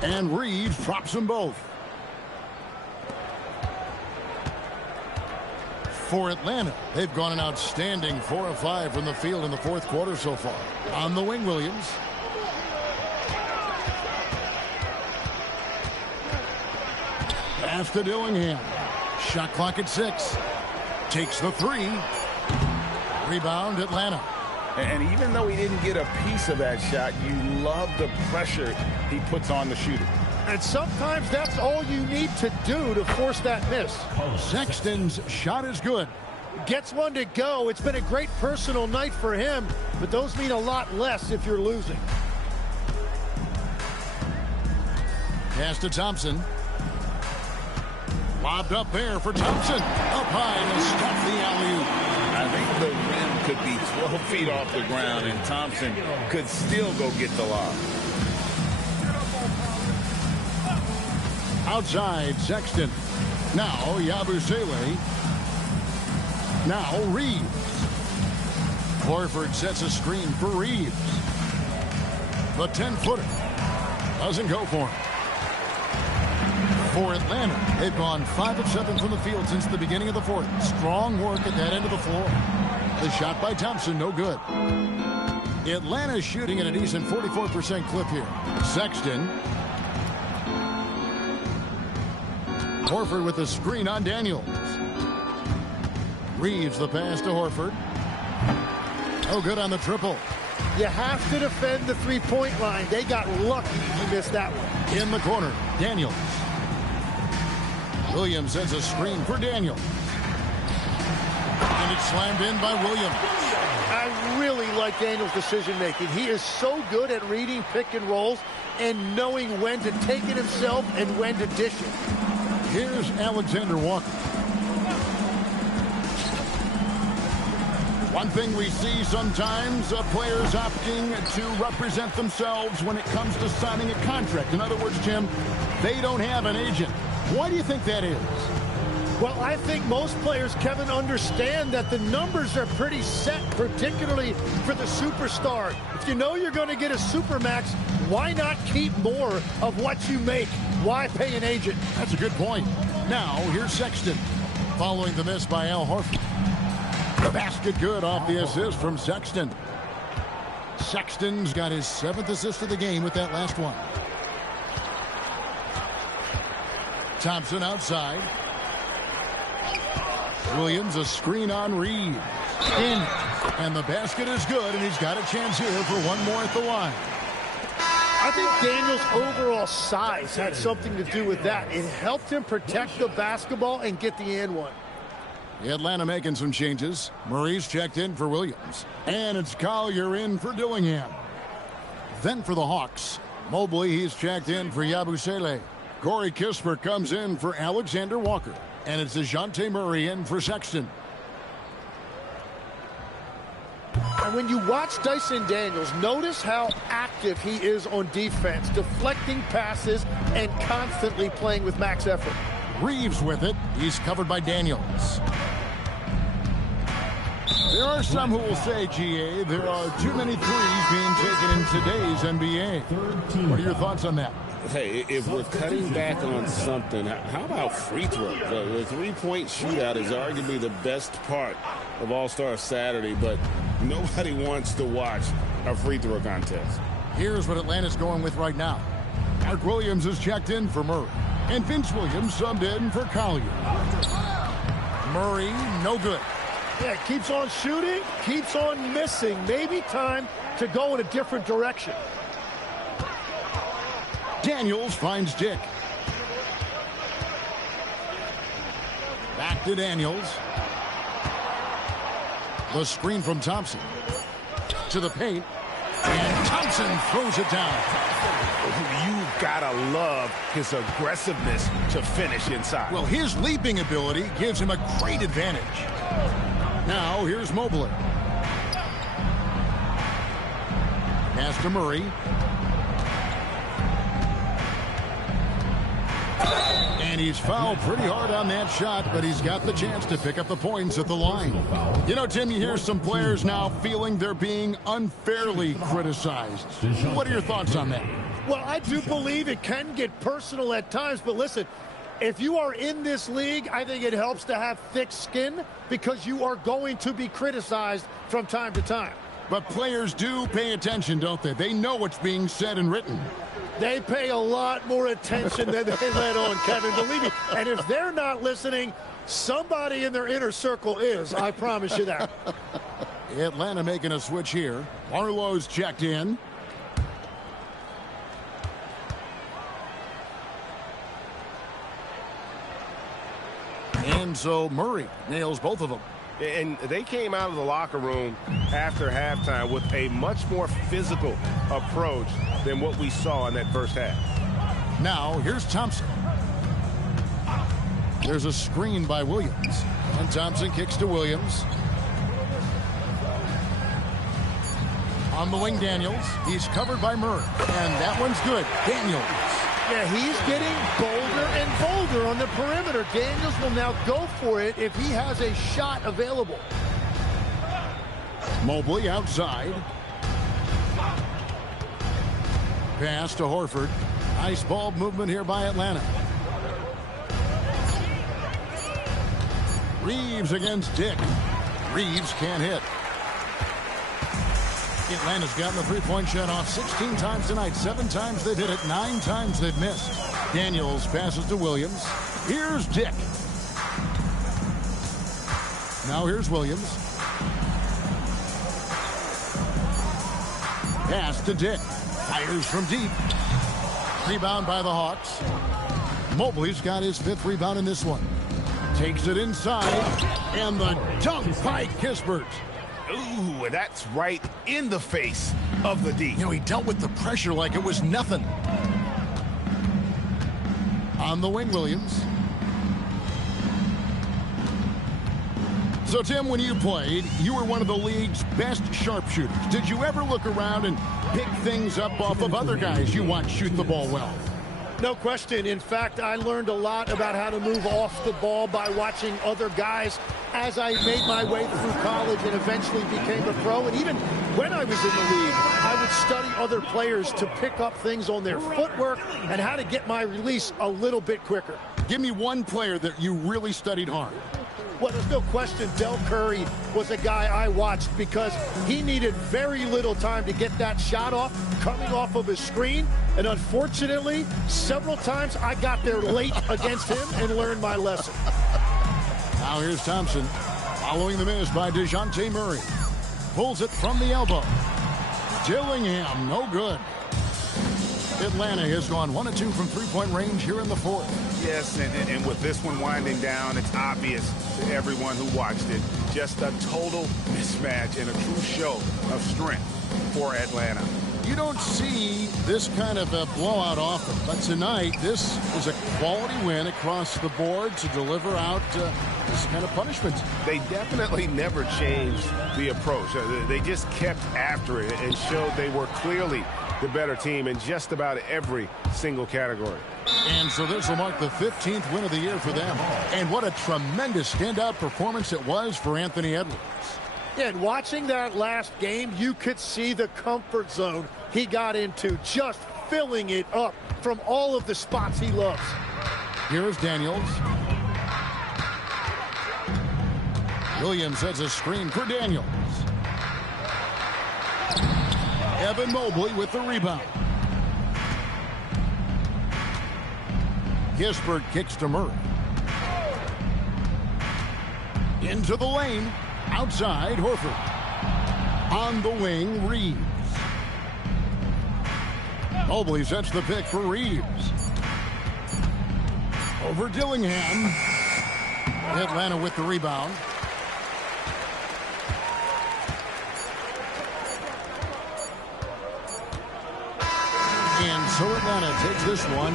And Reeves drops them both. For Atlanta, they've gone an outstanding 4 of 5 from the field in the 4th quarter so far. On the wing, Williams. Pass to Dillingham. Shot clock at 6. Takes the 3. Rebound, Atlanta. And even though he didn't get a piece of that shot, you love the pressure he puts on the shooter. And sometimes that's all you need to do to force that miss. Sexton's shot is good. Gets one to go. It's been a great personal night for him, but those mean a lot less if you're losing. Pass to Thompson. Lobbed up there for Thompson. Up high to stop the alley-oop. I think the rim could be 12 feet off the ground, and Thompson could still go get the lob. Outside, Sexton. Now, Yabusele. Now, Reeves. Horford sets a screen for Reeves. The 10-footer doesn't go for him. For Atlanta, they've gone 5 of 7 from the field since the beginning of the 4th. Strong work at that end of the floor. The shot by Thompson, no good. Atlanta's shooting at a decent 44% clip here. Sexton. Horford with the screen on Daniels. Reeves the pass to Horford. No good on the triple. You have to defend the three-point line. They got lucky he missed that one. In the corner, Daniels. Williams sends a screen for Daniels. And it's slammed in by Williams. I really like Daniels' decision-making. He is so good at reading pick and rolls and knowing when to take it himself and when to dish it. Here's Alexander Walker. One thing we see sometimes, players opting to represent themselves when it comes to signing a contract. In other words, Jim, they don't have an agent. Why do you think that is? Well, I think most players, Kevin, understand that the numbers are pretty set, particularly for the superstar. If you know you're going to get a supermax, why not keep more of what you make? Why pay an agent? That's a good point. Now, here's Sexton. Following the miss by Al Horford. The basket good off the assist from Sexton. Sexton's got his 7th assist of the game with that last one. Thompson outside. Williams a screen on Reeves. In. And the basket is good, and he's got a chance here for one more at the line. I think Daniels' overall size had something to do with that. It helped him protect the basketball and get the and one. Atlanta making some changes. Murray's checked in for Williams. And it's Collier in for Dillingham. Then for the Hawks, Mobley, he's checked in for Yabusele. Corey Kispert comes in for Alexander Walker. And it's DeJounte Murray in for Sexton. And when you watch Dyson Daniels, notice how active he is on defense, deflecting passes and constantly playing with max effort. Reeves with it. He's covered by Daniels. There are some who will say, GA, there are too many threes being taken in today's NBA. What are your thoughts on that? Hey, if we're cutting back on something, how about free throws? The three-point shootout is arguably the best part of All-Star Saturday, but nobody wants to watch a free throw contest. Here's what Atlanta's going with right now. Mark Williams is checked in for Murray, and Vince Williams subbed in for Collier. Murray, no good. Yeah, keeps on shooting, keeps on missing. Maybe time to go in a different direction. Daniels finds Dick. Back to Daniels. The screen from Thompson. To the paint. And Thompson throws it down. You've got to love his aggressiveness to finish inside. Well, his leaping ability gives him a great advantage. Now, here's Mobley. Pass to Murray. And he's fouled pretty hard on that shot, but he's got the chance to pick up the points at the line. You know, Tim, you hear some players now feeling they're being unfairly criticized. What are your thoughts on that? Well, I do believe it can get personal at times, but listen, if you are in this league, I think it helps to have thick skin because you are going to be criticized from time to time. But players do pay attention, don't they? They know what's being said and written. They pay a lot more attention than they let on, Kevin, believe me. And if they're not listening, somebody in their inner circle is, I promise you that. Atlanta making a switch here. Barlow's checked in. And so Murray nails both of them. And they came out of the locker room after halftime with a much more physical approach than what we saw in that first half. Now, here's Thompson. There's a screen by Williams. And Thompson kicks to Williams. On the wing, Daniels. He's covered by Murray. And that one's good. Daniels. Yeah, he's getting bolder and bolder on the perimeter. Daniels will now go for it if he has a shot available. Mobley outside. Pass to Horford. Nice ball movement here by Atlanta. Reeves against Dick. Reeves can't hit. Atlanta's gotten the three-point shot off 16 times tonight. 7 times they've hit it. 9 times they've missed. Daniels passes to Williams. Here's Dick. Now here's Williams. Pass to Dick. Fires from deep. Rebound by the Hawks. Mobley's got his 5th rebound in this one. Takes it inside. And the dunk by Kispert. Ooh, that's right in the face of the D. You know, he dealt with the pressure like it was nothing. On the wing, Williams. So, Tim, when you played, you were one of the league's best sharpshooters. Did you ever look around and pick things up off of other guys you watch shoot the ball well? No question. In fact, I learned a lot about how to move off the ball by watching other guys as I made my way through college and eventually became a pro. And even when I was in the league, I would study other players to pick up things on their footwork and how to get my release a little bit quicker. Give me one player that you really studied hard. Well, there's no question Del Curry was a guy I watched because he needed very little time to get that shot off coming off of his screen. And unfortunately, several times I got there late against him and learned my lesson. Now here's Thompson following the miss by DeJounte Murray. Pulls it from the elbow. Dillingham, no good. Atlanta has gone 1 of 2 from three-point range here in the 4th. Yes, and with this one winding down, it's obvious to everyone who watched it. Just a total mismatch and a true show of strength for Atlanta. You don't see this kind of a blowout often, but tonight this is a quality win across the board to deliver out this kind of punishment. They definitely never changed the approach. They just kept after it and showed they were clearly the better team in just about every single category. And so this will mark the 15th win of the year for them. And what a tremendous standout performance it was for Anthony Edwards. Yeah, and watching that last game, you could see the comfort zone he got into, just filling it up from all of the spots he loves. Here's Daniels. Williams has a screen for Daniels. Evan Mobley with the rebound. Kispert kicks to Murray. Into the lane. Outside, Horford. On the wing, Reeves. Mobley sets the pick for Reeves. Over Dillingham. Atlanta with the rebound. And so Atlanta takes this one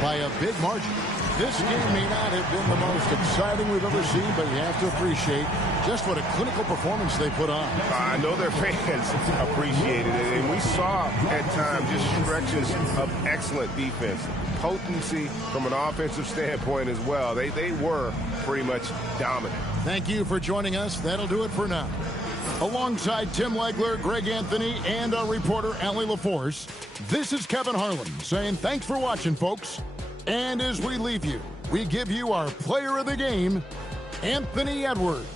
by a big margin. This game may not have been the most exciting we've ever seen, but you have to appreciate just what a clinical performance they put on. I know their fans appreciated it, and we saw at times just stretches of excellent defense. Potency from an offensive standpoint as well. They were pretty much dominant. Thank you for joining us. That'll do it for now. Alongside Tim Legler, Greg Anthony, and our reporter, Allie LaForce, this is Kevin Harlan saying thanks for watching, folks. And as we leave you, we give you our player of the game, Anthony Edwards.